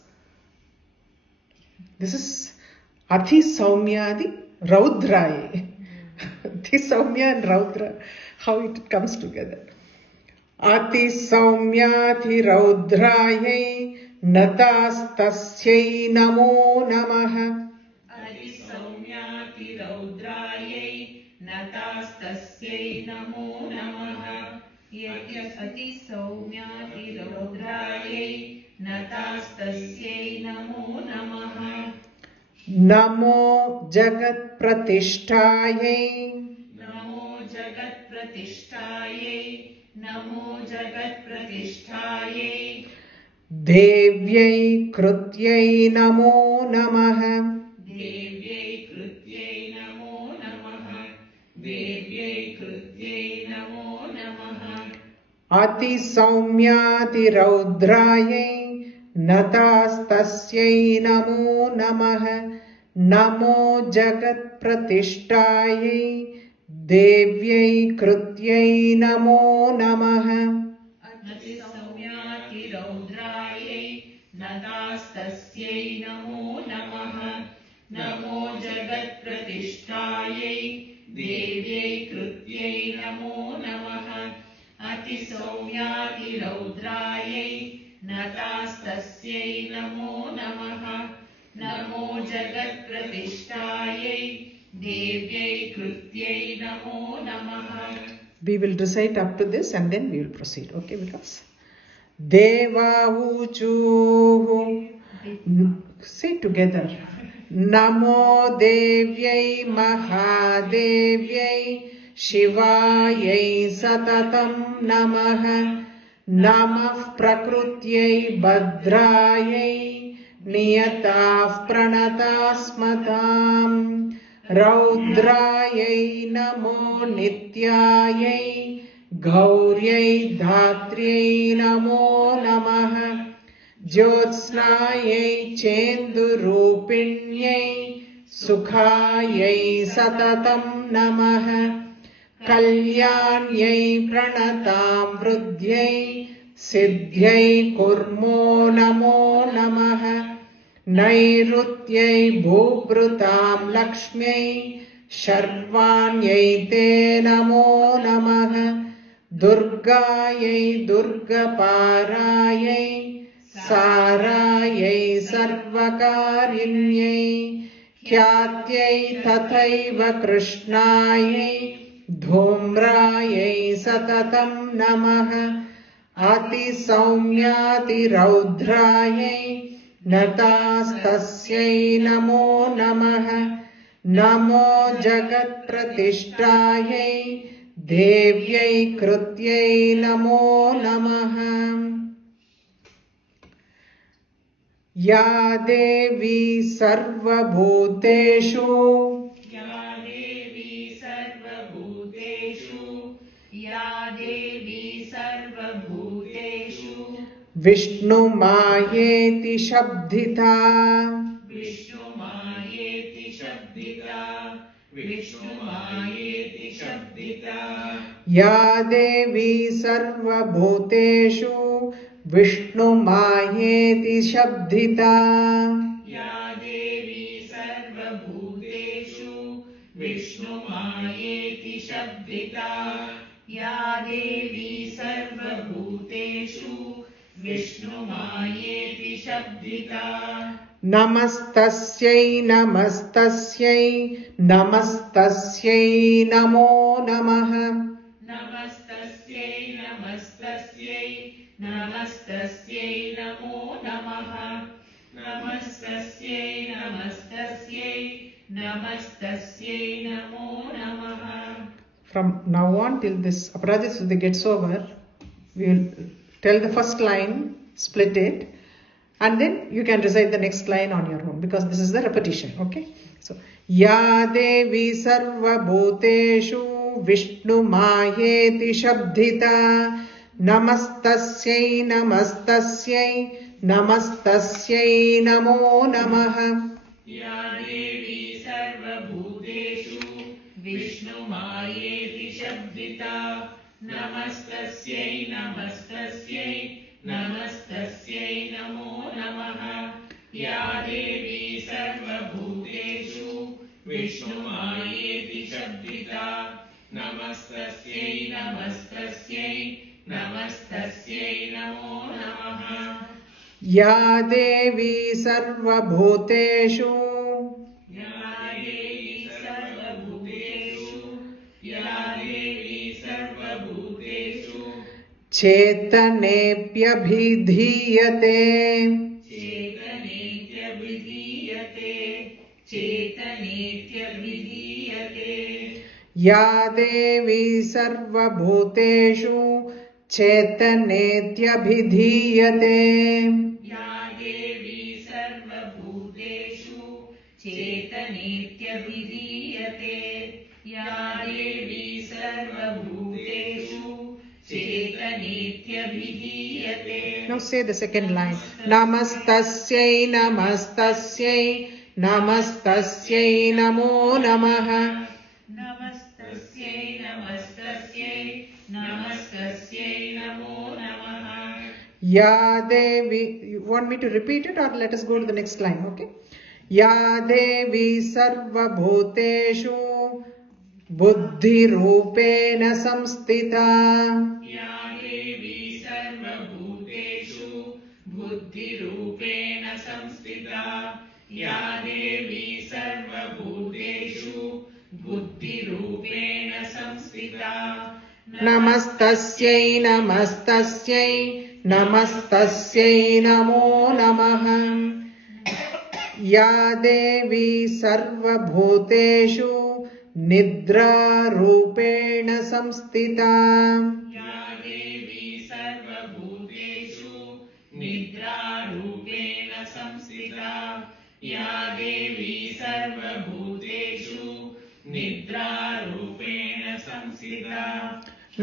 This is Ati Saumyadi Raudraye. Ati Saumya and Raudra, how it comes together. Ati Saumyati Raudraye Natastasyai Namo Namaha. अतिसौम्यातिरौद्रायै नतास्तस्यै नमो नमः अतिसौम्यातिरौद्रायै नतास्तस्यै नमो नमः नमो जगत्प्रतिष्ठायै नमो जगत्प्रतिष्ठायै नमो जगत्प्रतिष्ठायै देव्यै कृत्यै नमो नमः देव्यै कृत्यै नमो नमः देव्यै कृत्यै नमो नमः अतिसौम्यातिरौद्रायै नतास्तस्यै नमो नमः नमो जगत्प्रतिष्ठायै देव्यै कृत्यै नमो नमः अतिसौम्यातिरौद्रायै नतास्तस्यै नमो नमः नमो जगत्प्रतिष्ठायै देव्यै कृत्यै नमो नमः अतिसौम्यातिरौद्रायै नतास्तस्यै नमो नमः नमो जगत्प्रतिष्ठायै देव्यै कृत्यै नमो नमः. We will recite up to this and then we will proceed. Okay, because Deva Uchuhu. Say together. Namo Devyai Mahadevyai Shivayai Satatam Namaha Namah Prakrutyai Bhadrayai Niyatah Pranatasmatam Raudrayai Namo Nityayai Gauryai Dhatriyai Namo Namaha Jyotsnayai Chendurupinyai Sukhayai Satatam Namaha Kalyanyai Pranatam Vrudyai Siddhyai Kurmo Namo Namaha Nairutyai Bhubrutam Lakshmyai Sharvanyai Te Namo Namaha Durgayai Durgaparayai Sarayai Sarvakarinyai Kyatyai Tathaiva Krishnayai Dhumrayai Satatam Namaha Ati Saumyati Raudrayai Natastasyai Namo Namaha Namo Jagat Pratishtayai Devyai Krutyai Namo Namaha Ya Devi Sarvabhuteshu या देवी सर्वभूतेषु या देवी सर्वभूतेषु Vishnu Mayeti Shabdhita विष्णुमायेति शब्दिता विष्णुमायेति शब्दिता Ya Devi Sarvabhuteshu Vishnu Mayeti Shabdhita या देवी सर्वभूतेषु विष्णुमायेति शब्दिता या देवी सर्वभूतेषु विष्णुमायेति शब्दिता Namastasयै Namastasयै Namastasयै Namo Namaha नमस्तस्यै नमस्तस्यै नमस्तस्यै नमो नमः नमस्तस्यै नमस्तस्यै नमस्तस्यै नमो नमः. From now on till this Aparajita Stuti gets over, we will tell the first line, split it, and then you can recite the next line on your own because this is the repetition. Okay, so Ya Devi Sarva Bhuteshu Vishnu Mayeti Shabdhita Namastasyai Namastasyai Namastasyai Namo Namaha या देवी सर्वभूतेषु विष्णुमायेति शब्दिता नमस्तस्यै नमस्तस्यै नमस्तस्यै नमो नमः या देवी सर्वभूतेषु विष्णुमायेति शब्दिता नमस्तस्यै नमस्तस्यै नमस्तस्यै नमो नमः Ya Devi Sarva Bhuteshu या देवी सर्वभूतेषु या देवी सर्वभूतेषु Chetanepyabhidhiyate चेतनेत्यभिधीयते चेतनेत्यभिधीयते Ya Devi Sarva Bhuteshu Chetanepyabhidhiyate या देवी सर्वभूतेषु चेतनेत्यभिधीयते या देवी सर्वभूतेषु चेतनेत्यभिधीयते. Now say the second line. Namastasyai Namastasyai Namastasyai Namo Namaha नमस्तस्यै Ya Devi, you want me to repeat it or let us go to the next line, okay? Ya Devi Sarva Bhuteshu Buddhi Rupena Samstita. या देवी सर्वभूतेषु बुद्धिरूपेण संस्थिता या देवी सर्वभूतेषु बुद्धिरूपेण संस्थिता Namastasयै Namastasयै Namastasयै Namo Namaha. Ya Devi Sarva Bhuteshu Nidra Rupena Samstita. या देवी सर्वभूतेषु निद्रारूपेण संस्थिता या देवी सर्वभूतेषु निद्रारूपेण संस्थिता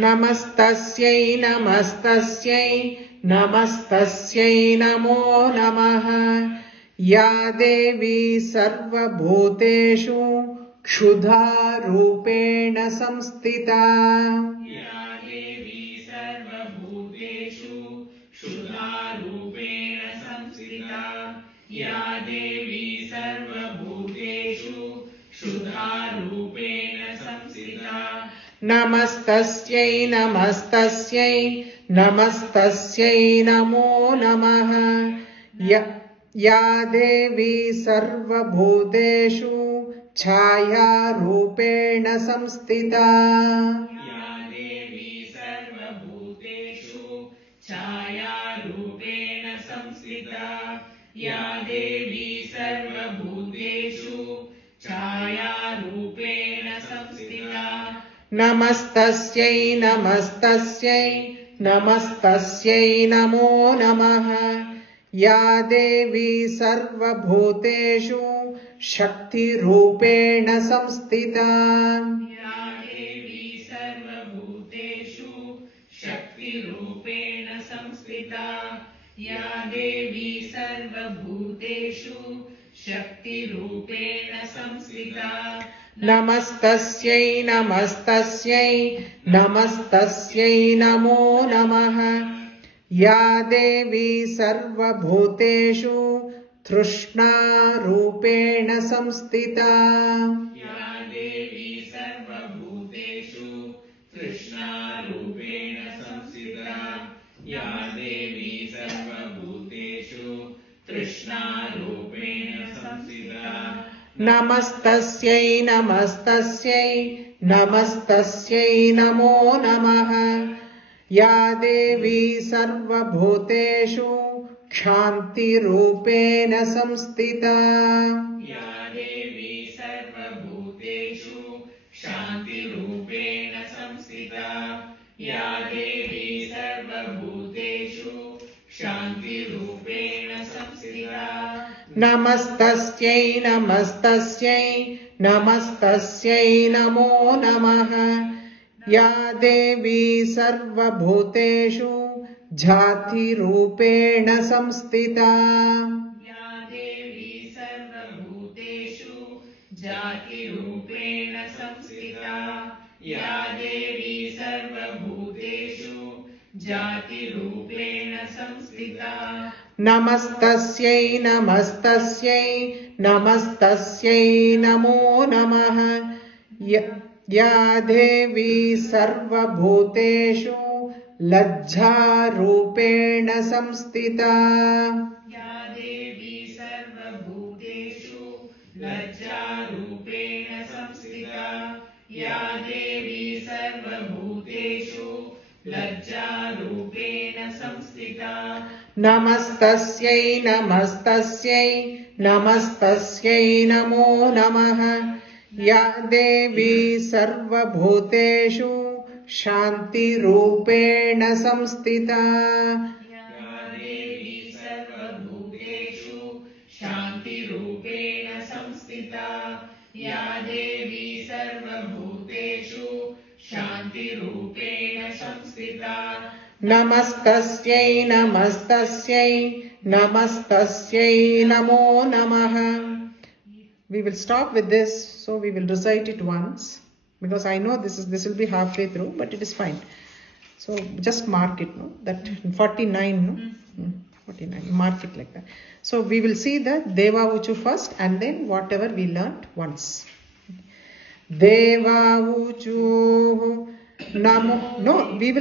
Namastasयै Namastasयै Namastasयै Namo Namaha. Ya Devi Sarva Bhuteshu Kshudha Rupena Samstita. या देवी सर्वभूतेषु क्षुधारूपेण संस्थिता या देवी सर्वभूतेषु क्षुधारूपेण संस्थिता Namastasयै Namastasयै Namastasयै Namo Namaha. Ya Devi Sarva Bhuteshu Chaya Rupena Samstita. या देवी सर्वभूतेषु छायारूपेण संस्थिता या देवी सर्वभूतेषु छायारूपेण संस्थिता Namastasयै Namastasयै Namastasयै Namo Namaha. Ya Devi Sarva Bhuteshu Shakti Rupena Samstita. या देवी सर्वभूतेषु शक्तिरूपेण संस्थिता या देवी सर्वभूतेषु शक्तिरूपेण संस्थिता Namastasयै Namastasयै Namastasयै Namo Namaha. Ya Devi Sarva Bhuteshu Trishna Rupena Samstita. या देवी सर्वभूतेषु तृष्णारूपेण संस्थिता या देवी सर्वभूतेषु तृष्णारूपेण संस्थिता Namastasयै Namastasयै Namastasयै Namo Namaha. Ya Devi Sarva Bhuteshu Kshanti Rupena Samstita. या देवी सर्वभूतेषु शान्तिरूपेण संस्थिता या देवी सर्वभूतेषु शान्तिरूपेण संस्थिता Namastasयै Namastasयै Namastasयै Namo Namaha. Ya Devi Sarva Bhuteshu Jati Rupena Samstita. या देवी सर्वभूतेषु जातिरूपेण संस्थिता या देवी सर्वभूतेषु जातिरूपेण संस्थिता Namastasयै Namastasयै Namastasयै Namo Namaha. Ya Devi Sarva Bhuteshu Lajja Rupena Samstita. या देवी सर्वभूतेषु लज्जारूपेण संस्थिता या देवी सर्वभूतेषु लज्जारूपेण संस्थिता Namastasयै Namastasयै Namastasयै Namo Namaha. Ya Devi Sarva Bhuteshu Shanti Rupena Samstita. या देवी सर्वभूतेषु शान्तिरूपेण संस्थिता या देवी सर्वभूतेषु शान्तिरूपेण संस्थिता Namastasयै Namastasयै Namastasयै Namo Namaha. We will stop with this, so we will recite it once because I know this will be halfway through, but it is fine. So just mark it, no? That 49, no? 49, mark it like that. So we will see the Deva Uchu first and then whatever we learnt once. Deva Uchu Namo. No, we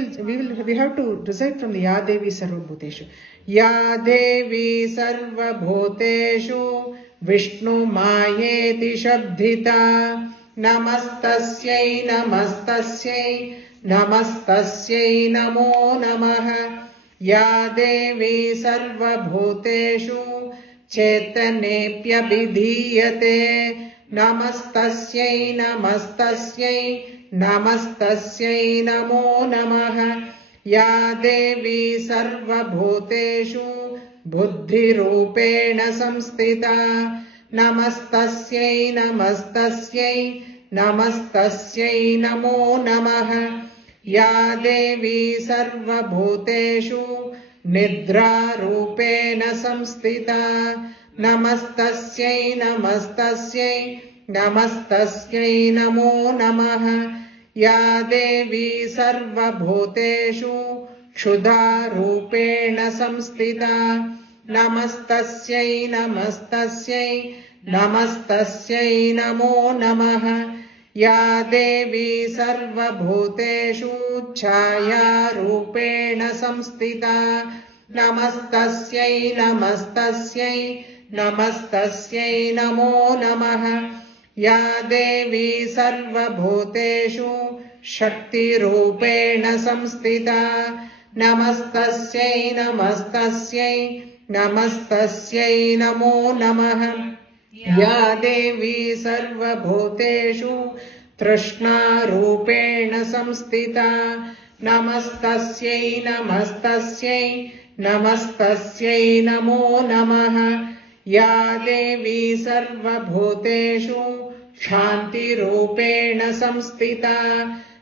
have to recite from the Ya Devi Sarvabhuteshu. Ya Devi Sarvabhuteshu Vishnu Mayeti Shabdhita Namastasyai Namastasyai Namastasyai Namo Namaha. Ya Devi Sarvabhuteshu Chetanepya Vidhiyate Namastasyai Namastasyai Namastasyai Namo Namaha. Ya Devi Sarvabhuteshu Buddhirupena Samstita Namastasyai Namastasyai Namastasyai Namo Namaha. Ya Devi Sarvabhuteshu Nidrarupena Samstita Namastasyai Namastasyai Namastasyai Namo Namaha. Ya Devi Sarvabhuteshu Kshudarupena Samstita Namastasyai Namastasyai Namastasyai Namo Namaha. Ya Devi Sarvabhuteshu Chayarupena Samstita Namastasyai Namastasyai Namastasyai Namo Namaha. Ya Devi Sarvabhuteshu Shaktirupena Samstita Namastasyai Namastasyai Namastasyai Namo Namaha. Ya Devi Sarvabhuteshu Trishna-rupena Samstita Namastasyai Namastasyai Namastasyai Namo Namaha. Ya Devi Sarvabhuteshu Shanti-rupena Samstita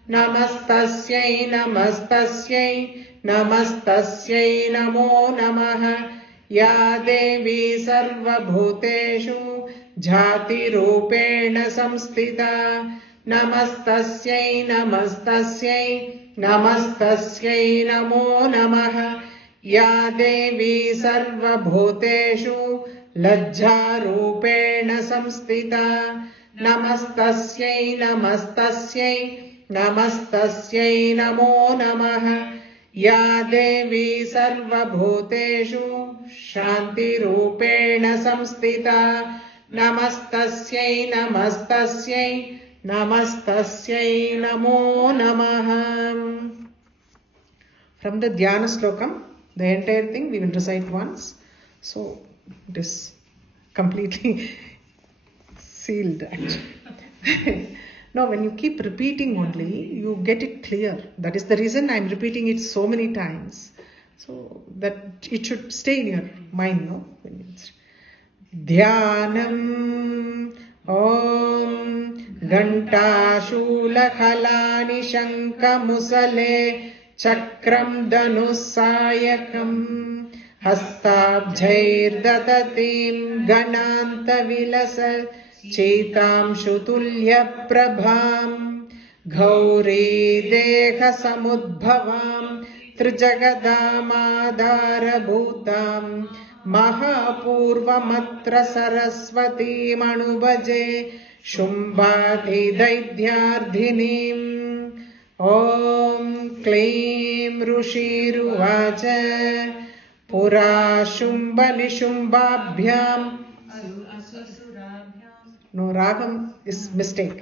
Namastasyai Namastasyai Namastasyai Namo Namaha. Ya Devi Sarvabhuteshu Jati-rupena Samstita Namastasyai Namastasyai Namastasyai Namo Namaha. Ya Devi Sarvabhuteshu Lajja-rupena Samstita Namastasyai Namastasyai Namastasyai Namo Namaha. Ya Devi Sarvabhuteshu Shanti-rupena Samstita Namastasyai Namastasyai Namastasyai Namo Namaha. From the Dhyana Slokam, the entire thing we will recite once. So it is completely sealed actually. Now when you keep repeating only, you get it clear. That is the reason I am repeating it so many times. So that it should stay in your mind, no? Dhyanam Om Gantashulakhalani Shankamusale Chakram Danusayakam Hastabjairdatim Gananta Vilasa Chetam Shutulya Prabham Gauri Deha Samudbhavam Trijagadhamadhara Bhutam Mahapurvamatra Saraswati Manubhaje Shumbhati Daidyardhinim. Om Kleem Rushiruvacha Pura Shumba Nishumbabhyam. No, Ragam is mistake.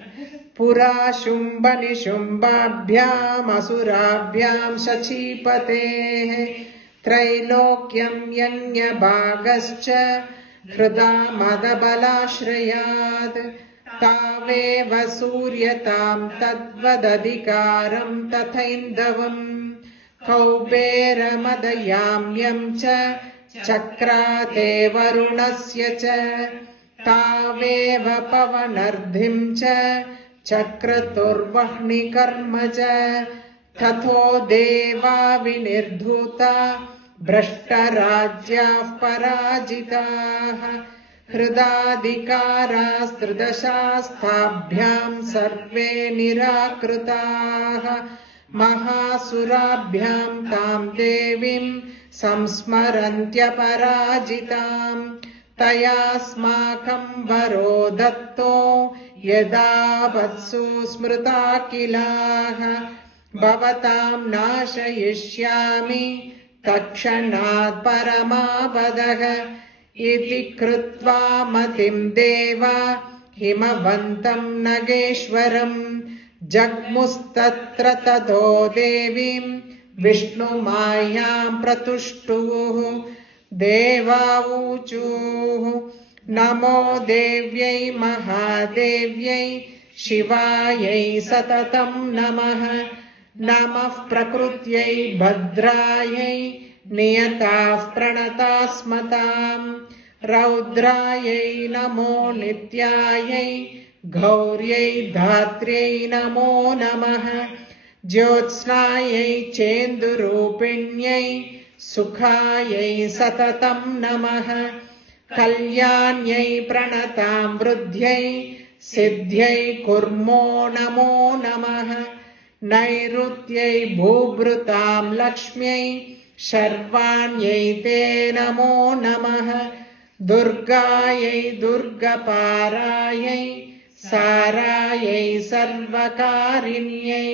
Pura Shumba Nishumbabhyam Asurabhyam Shachipate Trailokyam Yanya Bhagascha Hrida Madabalashrayad Taveva Suryatam Tadvadadikaram Tathaindavam Kaubera Madayamyam Cha Chakrate Varunasya Cha Taveva Pavanardhim Cha Chakraturvahni Karma Cha Tatho Deva Vinirdhuta Brashtarajya Parajitah Hridadikaras Tridashastabhyam Sarve Nirakrutah महासुराभ्यां तां देवीं संस्मरन्त्यपराजितां तयास्माकं वरो दत्तो यदा वत्सु स्मृता किलाः भवतां नाशयिष्यामि तत्क्षणात् परमावदः इति कृत्वा मतिं देवा हिमवन्तं नगेश्वरम् जग्मुस्तत्र ततो देवीं विष्णुमायां प्रतुष्टुः देवावूचुः नमो देव्यै महादेव्यै शिवायै सततं नमः नमः प्रकृत्यै भद्रायै नियताः प्रणतास्मताम् रौद्रायै नमो नित्यायै गौर्यै धात्र्यै नमो नमः ज्योत्स्नायै चेन्दुरूपिण्यै सुखायै सततं नमः कल्याण्यै प्रणतां वृद्ध्यै सिद्ध्यै कुर्मो नमो नमः नैऋत्यै भूभृतां लक्ष्म्यै शर्वाण्यै ते नमो नमः दुर्गायै दुर्गपारायै सारायै सर्वकारिण्यै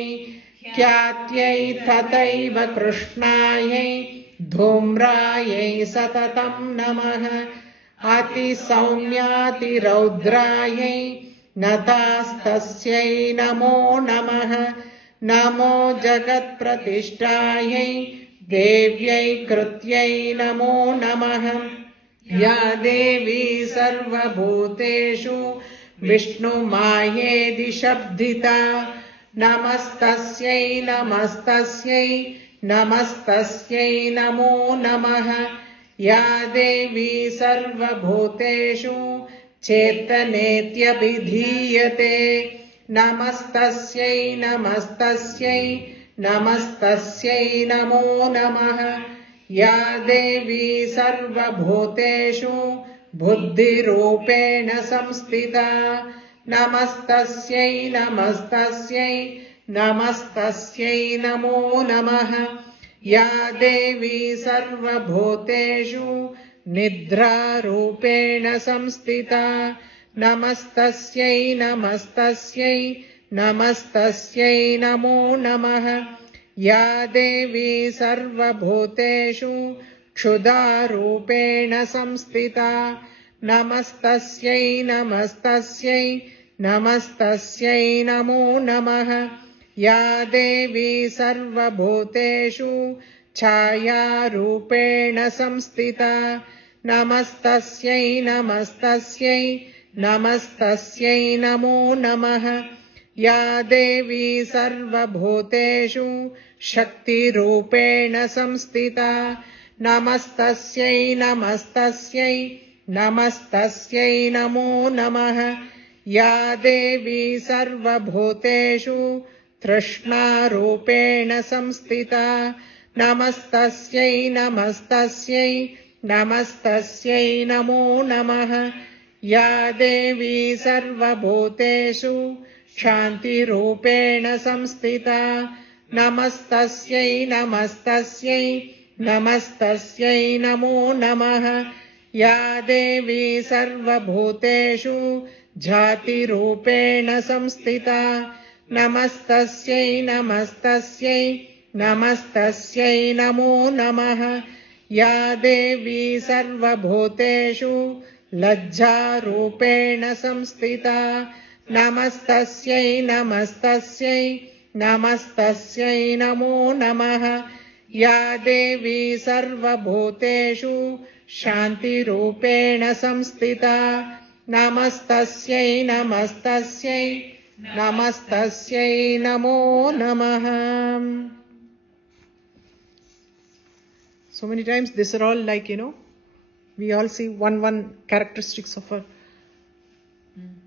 ख्यात्यै तथैव कृष्णायै धूम्रायै सततं नमः अतिसौम्यातिरौद्रायै नतास्तस्यै नमो नमः नमो जगत्प्रतिष्ठायै देव्यै कृत्यै नमो नमः या देवी सर्वभूतेषु विष्णुमायेति शब्दिता नमस्तस्यै नमस्तस्यै नमस्तस्यै नमो नमः या देवी सर्वभूतेषु चेतनेत्यभिधीयते नमस्तस्यै नमस्तस्यै नमस्तस्यै नमो नमः या देवी सर्वभूतेषु बुद्धिरूपेण संस्थिता नमस्तस्यै नमस्तस्यै नमस्तस्यै नमो नमः या देवी सर्वभूतेषु निद्रारूपेण संस्थिता नमस्तस्यै नमस्तस्यै नमस्तस्यै नमो नमः या देवी सर्वभूतेषु क्षुधारूपेण संस्थिता नमस्तस्यै नमस्तस्यै नमस्तस्यै नमो नमः या देवी सर्वभूतेषु छायारूपेण संस्थिता नमस्तस्यै नमस्तस्यै नमस्तस्यै नमो नमः या देवी सर्वभूतेषु शक्तिरूपेण संस्थिता नमस्तस्यै नमस्तस्यै नमस्तस्यै नमो नमः या देवी सर्वभूतेषु तृष्णारूपेण संस्थिता नमस्तस्यै नमस्तस्यै नमस्तस्यै नमो नमः या देवी सर्वभूतेषु शान्तिरूपेण संस्थिता नमस्तस्यै नमस्तस्यै नमस्तस्यै नमो नमः या देवी सर्वभूतेषु जातिरूपेण संस्थिता नमस्तस्यै नमस्तस्यै नमस्तस्यै नमो नमः या देवी सर्वभूतेषु लज्जारूपेण संस्थिता नमस्तस्यै नमस्तस्यै नमस्तस्यै नमो नमः या देवी सर्वभूतेषु शान्तिरूपेण संस्थिता नमस्तस्यै नमस्तस्यै नमस्तस्यै नमो नमः. So many times these are all like, we all see one characteristics of her.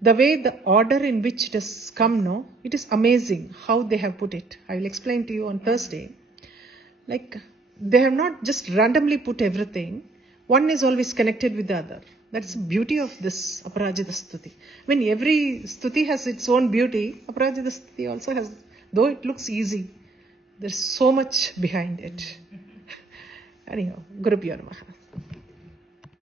The way, the order in which it has come, it is amazing how they have put it. I will explain to you on Thursday. Like, they have not just randomly put everything. One is always connected with the other. That's the beauty of this Aparajita Stuti. When every Stuti has its own beauty, Aparajita Stuti also has, though it looks easy, There's so much behind it. Anyhow, Gurubhyo Namaha.